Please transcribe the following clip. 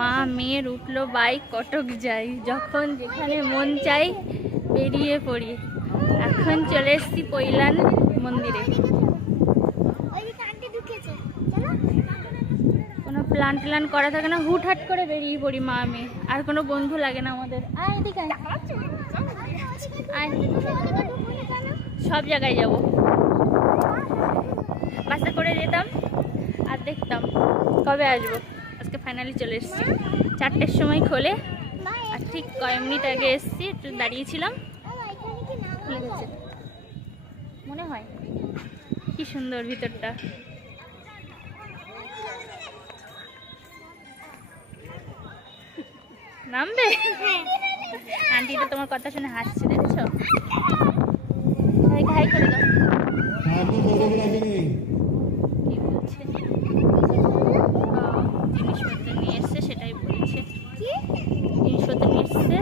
মা মেয়ের উঠলো বাইক, কটক যাই, যখন যেখানে মন চাই বেরিয়ে পড়ি। এখন চলে এসছি পৈলান মন্দিরে। কোনো প্ল্যান ট্যান করা থাকে না, হুটহাট করে বেরিয়ে পড়ি মা মেয়ে, আর কোনো বন্ধু লাগে না আমাদের। আয় এদিকে আয়, সব জায়গায় যাবো। বাসে করে যেতাম আর দেখতাম কবে আসবো। আজকে ফাইনালি চলে এসেছি। 4টের সময় খোলে, আর ঠিক কয়েক মিনিট আগে এসেছি, একটু দাঁড়িয়েছিলাম, খুলে গেছে মনে হয়। কি সুন্দর ভিতরটা। নামবে? আন্টিটা তোমার কথা শুনে হাসছে, দেখছো? হাই করে দাও।